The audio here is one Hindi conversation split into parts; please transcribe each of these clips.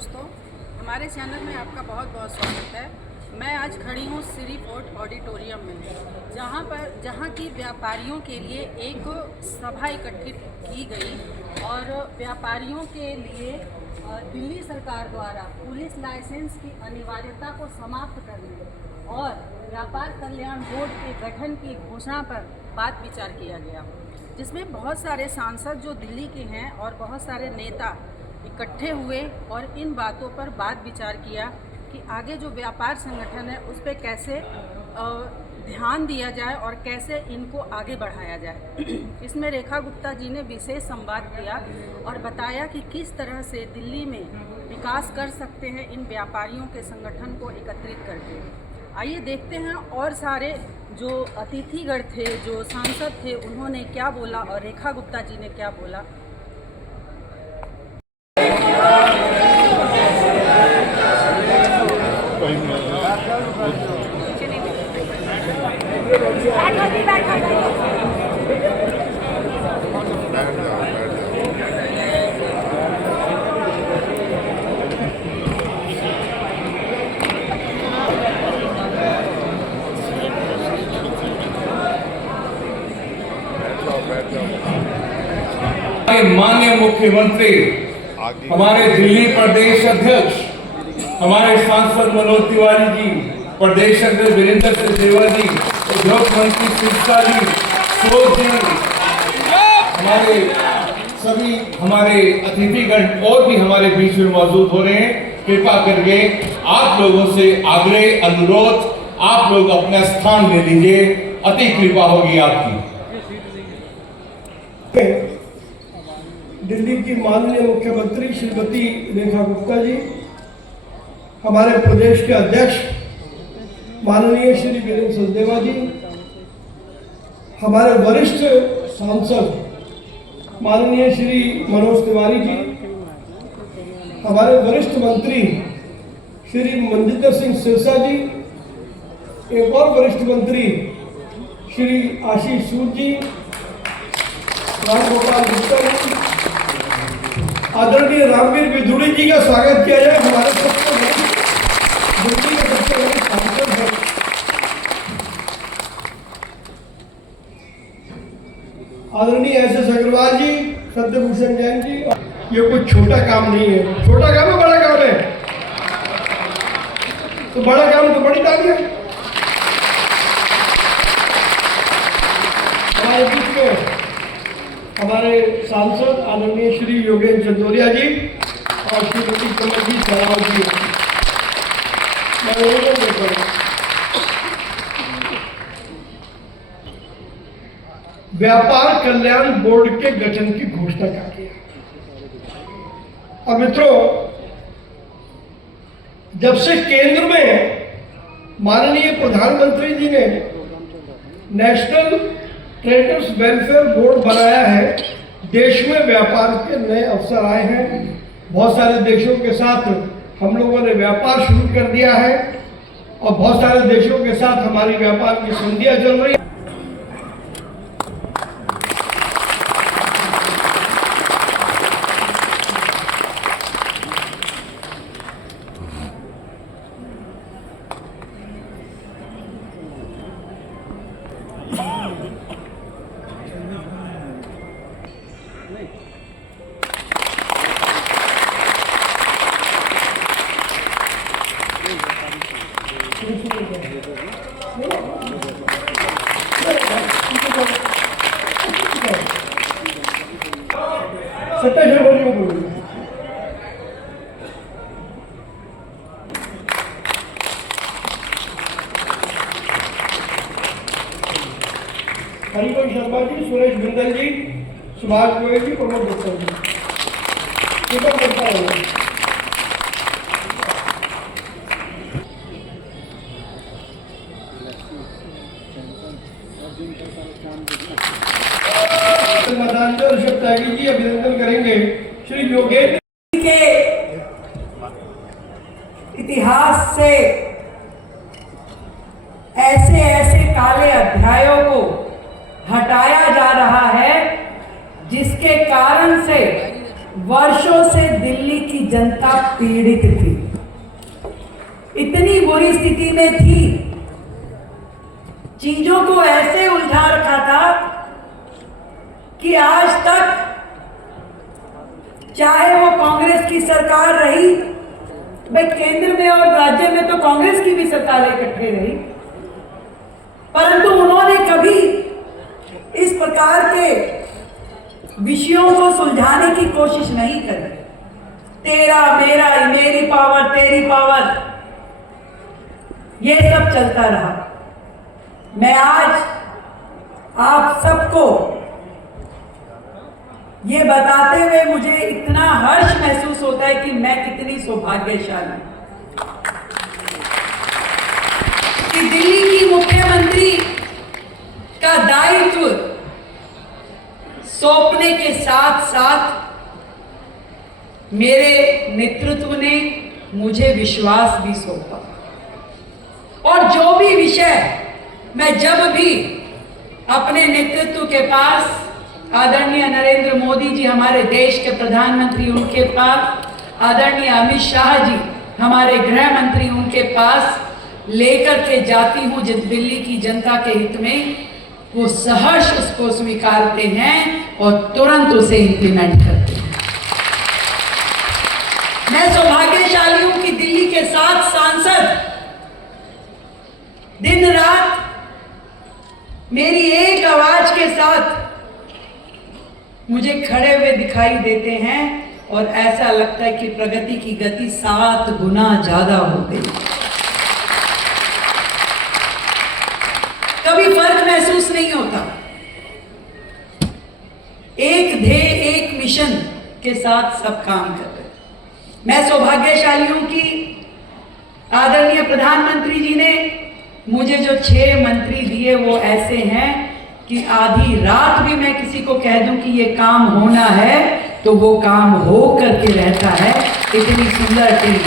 दोस्तों, हमारे चैनल में आपका बहुत बहुत स्वागत है। मैं आज खड़ी हूँ सिरी फोर्ट ऑडिटोरियम में, जहाँ की व्यापारियों के लिए एक सभा इकट्ठित की गई और व्यापारियों के लिए दिल्ली सरकार द्वारा पुलिस लाइसेंस की अनिवार्यता को समाप्त करने और व्यापार कल्याण बोर्ड के गठन की घोषणा पर बात विचार किया गया, जिसमें बहुत सारे सांसद जो दिल्ली के हैं और बहुत सारे नेता इकट्ठे हुए और इन बातों पर बात विचार किया कि आगे जो व्यापार संगठन है उस पर कैसे ध्यान दिया जाए और कैसे इनको आगे बढ़ाया जाए। इसमें रेखा गुप्ता जी ने विशेष संवाद किया और बताया कि किस तरह से दिल्ली में विकास कर सकते हैं इन व्यापारियों के संगठन को एकत्रित करके। आइए देखते हैं और सारे जो अतिथिगण थे, जो सांसद थे, उन्होंने क्या बोला और रेखा गुप्ता जी ने क्या बोला। माननीय मुख्यमंत्री, हमारे दिल्ली प्रदेश अध्यक्ष, हमारे सांसद मनोज तिवारी जी, प्रदेश अध्यक्ष वीरेंद्र सचदेवा जी, उद्योग मंत्री सिरसा जी, सोच जी, हमारे अतिथिगण और भी हमारे बीच में मौजूद हो रहे हैं। कृपा करके आप लोगों से आग्रह अनुरोध, आप लोग अपना स्थान ले लीजिए, अति कृपा होगी आपकी। दिल्ली की माननीय मुख्यमंत्री श्रीमती रेखा गुप्ता जी, हमारे प्रदेश के अध्यक्ष माननीय श्री वीरेंद्र सचदेवा जी, हमारे वरिष्ठ सांसद माननीय श्री मनोज तिवारी जी, हमारे वरिष्ठ मंत्री श्री मनजिंदर सिंह सिरसा जी, एक और वरिष्ठ मंत्री श्री आशीष सूद जी, रामगोपाल गुप्ता जी, आदरणीय रामवीर बिदुड़ी जी का स्वागत किया जाए। हमारे सबसे दिल्ली के सबसे बड़े सांसद हैं। आदरणीय एस.एस. अग्रवाल जी, सत्यभूषण जैन जी। ये कोई छोटा काम नहीं है, छोटा काम है, बड़ा काम है। तो बड़ा काम तो बड़ी तालियां। हमारे बीच में हमारे सांसद आदरणीय श्री योगेंद्र चंदोरिया जी और श्रीमती कमलजीत सराव जी। व्यापार कल्याण बोर्ड के गठन की घोषणा कर दी। और मित्रों, जब से केंद्र में माननीय प्रधानमंत्री जी ने नेशनल ट्रेडर्स वेलफेयर बोर्ड बनाया है, देश में व्यापार के नए अवसर आए हैं। बहुत सारे देशों के साथ हम लोगों ने व्यापार शुरू कर दिया है और बहुत सारे देशों के साथ हमारी व्यापार की संधियां चल रही हैं। हरिवंश शर्मा जी, सुरेश बिंदल जी, सुभाष गोयल जी, प्रमोद गुप्ता जी। ऋषभ त्यागी जी अभिनंदन करेंगे। श्री योगेंद्र के इतिहास से ऐसे काले अध्यायों को हटाया जा रहा है, जिसके कारण से वर्षों से दिल्ली की जनता पीड़ित थी, इतनी बुरी स्थिति में थी, चीजों को ऐसे उलझा रखा था कि आज तक चाहे वो कांग्रेस की सरकार रही, भाई केंद्र में और राज्य में तो कांग्रेस की भी सरकारें इकट्ठे रही, परंतु उन्होंने कभी इस प्रकार के विषयों को सुलझाने की कोशिश नहीं करी। तेरा मेरा, मेरी पावर तेरी पावर, ये सब चलता रहा। मैं आज आप सबको ये बताते हुए मुझे इतना हर्ष महसूस होता है कि मैं कितनी सौभाग्यशाली कि दिल्ली की मुख्यमंत्री का दायित्व सौंपने के साथ साथ मेरे नेतृत्व ने मुझे विश्वास भी सौंपा, और जो भी विषय मैं जब भी अपने नेतृत्व के पास, आदरणीय नरेंद्र मोदी जी हमारे देश के प्रधानमंत्री, उनके पास, आदरणीय अमित शाह जी हमारे गृह मंत्री, उनके पास लेकर के जाती हूं दिल्ली की जनता के हित में, वो सहर्ष उसको स्वीकारते हैं और तुरंत उसे इंप्लीमेंट करते हैं। मैं सौभाग्यशाली हूं कि दिल्ली के 7 सांसद दिन रात मेरी एक आवाज के साथ मुझे खड़े हुए दिखाई देते हैं, और ऐसा लगता है कि प्रगति की गति 7 गुना ज्यादा हो गई। कभी फर्क महसूस नहीं होता। एक ध्येय, एक मिशन के साथ सब काम कर रहे। मैं सौभाग्यशाली हूं कि आदरणीय प्रधानमंत्री जी ने मुझे जो 6 मंत्री दिए वो ऐसे हैं कि आधी रात भी मैं किसी को कह दूं कि ये काम होना है तो वो काम हो करके रहता है। इतनी सुंदर टीम।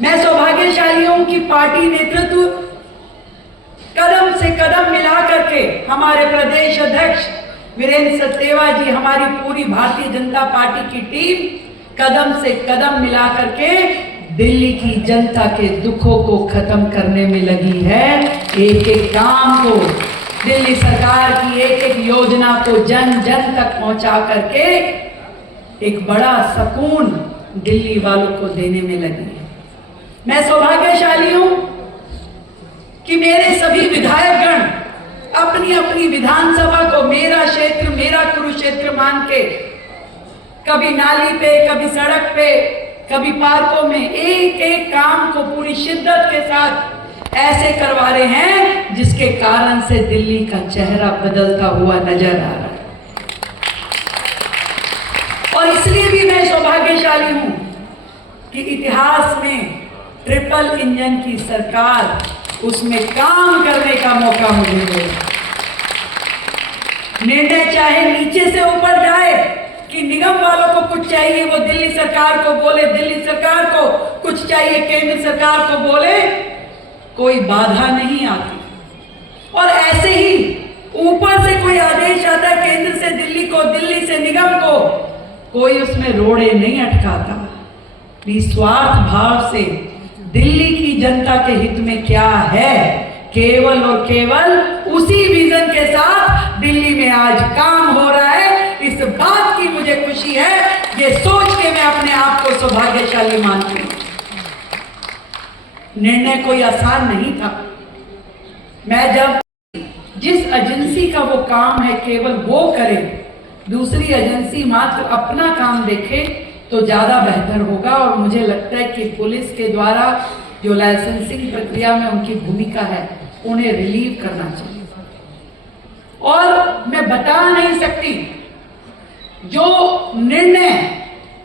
मैं सौभाग्यशाली हूं कि पार्टी नेतृत्व कदम से कदम मिला करके, हमारे प्रदेश अध्यक्ष वीरेंद्र सचदेवा जी, हमारी पूरी भारतीय जनता पार्टी की टीम कदम से कदम मिला करके दिल्ली की जनता के दुखों को खत्म करने में लगी है। एक एक काम को, दिल्ली सरकार की एक एक योजना को जन जन तक पहुंचा करके एक बड़ा सुकून दिल्ली वालों को देने में लगी है। मैं सौभाग्यशाली हूं कि मेरे सभी विधायकगण अपनी अपनी विधानसभा को मेरा क्षेत्र, मेरा कुरुक्षेत्र मान के कभी नाली पे, कभी सड़क पे, कभी पार्कों में एक एक काम को पूरी शिद्दत के साथ ऐसे करवा रहे हैं जिसके कारण से दिल्ली का चेहरा बदलता हुआ नजर आ रहा है। और इसलिए भी मैं सौभाग्यशाली हूं कि इतिहास में ट्रिपल इंजन की सरकार, उसमें काम करने का मौका मुझे मिला। निर्णय चाहे नीचे से ऊपर जाए कि निगम वालों को कुछ चाहिए वो दिल्ली सरकार को बोले, दिल्ली सरकार को कुछ चाहिए केंद्र सरकार को बोले, कोई बाधा नहीं आती। और ऐसे ही ऊपर से कोई आदेश आता है केंद्र से दिल्ली को, दिल्ली से निगम को, कोई उसमें रोड़े नहीं अटकाता। निस्वार्थ भाव से दिल्ली की जनता के हित में क्या है, केवल और केवल उसी विजन के साथ दिल्ली में आज काम हो रहा है। इस बात की मुझे खुशी है, ये सोच के मैं अपने आप को सौभाग्यशाली मानती हूं। निर्णय कोई आसान नहीं था। मैं जब जिस एजेंसी का वो काम है केवल वो करे, दूसरी एजेंसी मात्र अपना काम देखे तो ज्यादा बेहतर होगा। और मुझे लगता है कि पुलिस के द्वारा जो लाइसेंसिंग प्रक्रिया में उनकी भूमिका है, उन्हें रिलीव करना चाहिए। और मैं बता नहीं सकती, जो निर्णय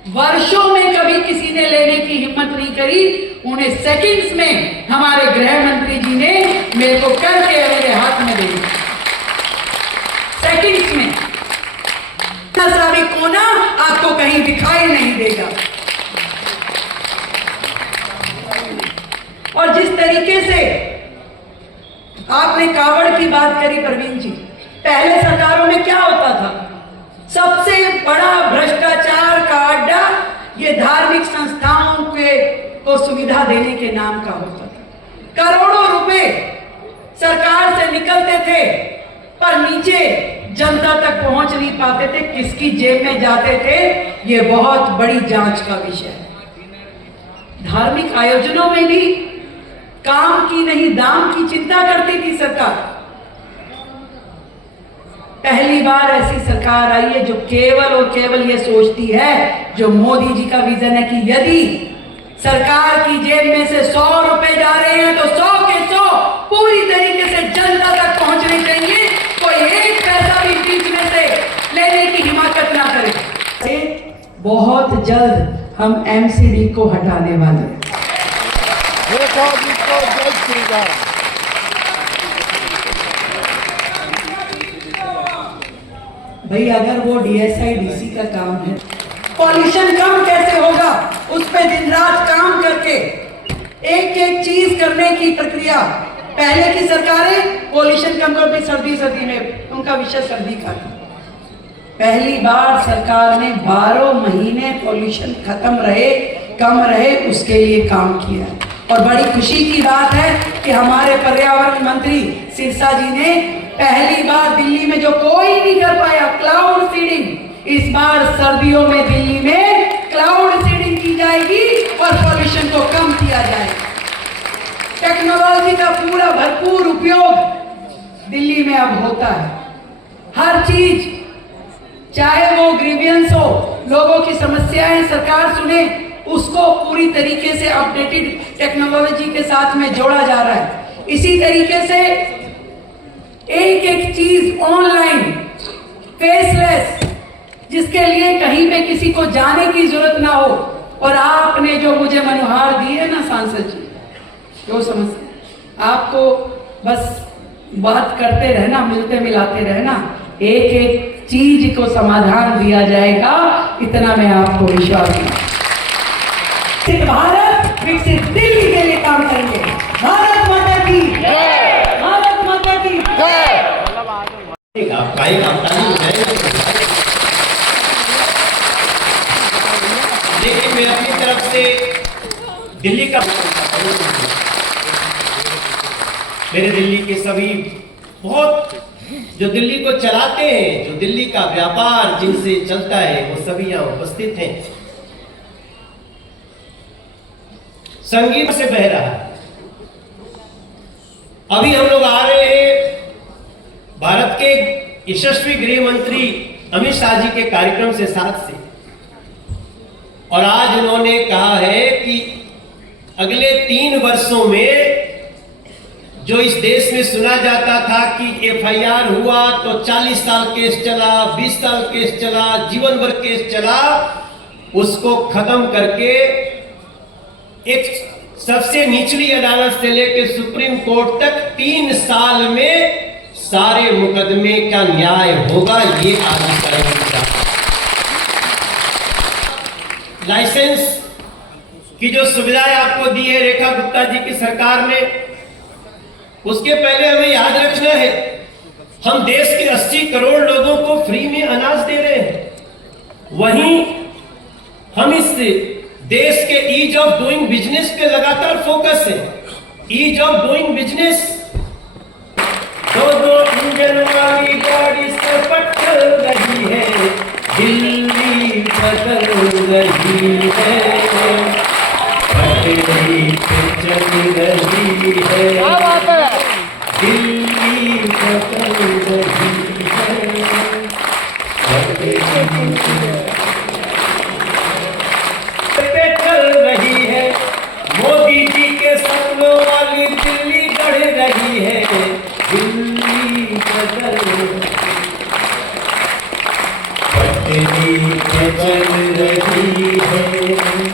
वर्षों में कभी किसी ने लेने की हिम्मत नहीं करी, उन्हें सेकंड्स में हमारे गृह मंत्री जी ने मेरे को करके मेरे हाथ में दे दिया। सेकंड्स में सा भी कोना आपको कहीं दिखाई नहीं देगा। और जिस तरीके से आपने कावड़ की बात करी प्रवीण जी, पहले सरकारों में क्या होता था, सबसे बड़ा भ्रष्टाचार का अड्डा ये धार्मिक संस्थाओं को सुविधा देने के नाम का होता था। करोड़ों रुपए सरकार से निकलते थे पर नीचे जनता तक पहुंच नहीं पाते थे, किसकी जेब में जाते थे ये बहुत बड़ी जांच का विषय है। धार्मिक आयोजनों में भी काम की नहीं दाम की चिंता करती थी सरकार। पहली बार ऐसी सरकार आई है जो केवल और केवल ये सोचती है, जो मोदी जी का विजन है कि यदि सरकार की जेब में से 100 रुपए जा रहे हैं तो 100 के 100 पूरी तरीके से जनता तक पहुंचने चाहिए, कोई एक पैसा भी बीच में से लेने की हिम्मत ना करे। बहुत जल्द हम एमसीडी को हटाने वाले हैं। भाई अगर वो डीएसआई डीसी का काम है, पॉल्यूशन कम कैसे होगा, उस पे दिन रात काम करके एक एक चीज करने की प्रक्रिया। पहले की सरकारें पॉल्यूशन कम करती, सर्दी में उनका विषय सर्दी का था। पहली बार सरकार ने 12 महीने पॉल्यूशन खत्म रहे, कम रहे, उसके लिए काम किया है। और बड़ी खुशी की बात है कि हमारे पर्यावरण मंत्री सिरसा जी ने पहली बार दिल्ली में जो कोई नहीं कर पाया, क्लाउड सीडिंग, इस बार सर्दियों में दिल्ली में क्लाउड सीडिंग की जाएगी और पॉल्यूशन को कम किया जाएगा। टेक्नोलॉजी का पूरा भरपूर उपयोग दिल्ली में अब होता है। हर चीज, चाहे वो ग्रीवियंस हो, लोगों की समस्याएं सरकार सुने, उसको पूरी तरीके से अपडेटेड टेक्नोलॉजी के साथ में जोड़ा जा रहा है। इसी तरीके से एक एक चीज ऑनलाइन, फेसलेस, जिसके लिए कहीं पे किसी को जाने की जरूरत ना हो। और आपने जो मुझे मनोहार दिए ना सांसद जी, जो समझ आपको बस बात करते रहना, मिलते मिलाते रहना, एक एक चीज को समाधान दिया जाएगा, इतना मैं आपको विश्वास दूं। विकसित भारत, विकसित दिल्ली के लिए काम करेंगे। भारत माता की जय, भारत माता की जय। लेकिन मैं अपनी तरफ से दिल्ली का, मेरे दिल्ली के सभी बहुत जो दिल्ली को चलाते हैं, जो दिल्ली का व्यापार जिनसे चलता है, वो सभी यहाँ उपस्थित हैं। संगीत से बह रहा है। अभी हम लोग आ रहे हैं भारत के यशस्वी गृह मंत्री अमित शाह जी के कार्यक्रम से साथ से, और आज उन्होंने कहा है कि अगले 3 वर्षों में जो इस देश में सुना जाता था कि एफआईआर हुआ तो 40 साल केस चला, 20 साल केस चला, जीवन भर केस चला, उसको खत्म करके एक सबसे निचली अदालत से लेकर सुप्रीम कोर्ट तक 3 साल में सारे मुकदमे का न्याय होगा, ये आगे करेगा। लाइसेंस की जो सुविधाएं आपको दी है रेखा गुप्ता जी की सरकार ने, उसके पहले हमें याद रखना है, हम देश के 80 करोड़ लोगों को फ्री में अनाज दे रहे हैं। वहीं हम इस देश के ईज ऑफ डूइंग बिजनेस पे लगातार फोकस है। ईज ऑफ डूइंग बिजनेस, दो इंजन वाली गाड़ी से पटल रही है, दिल्ली बदल रही है, पटरी पे चल रही है, क्या बात है, दिल्ली बदल रही है, पे चल रही है, मोदी जी के सपनों वाली दिल्ली बढ़ रही है, दिल्ली बदल पटरी पे चल रही है।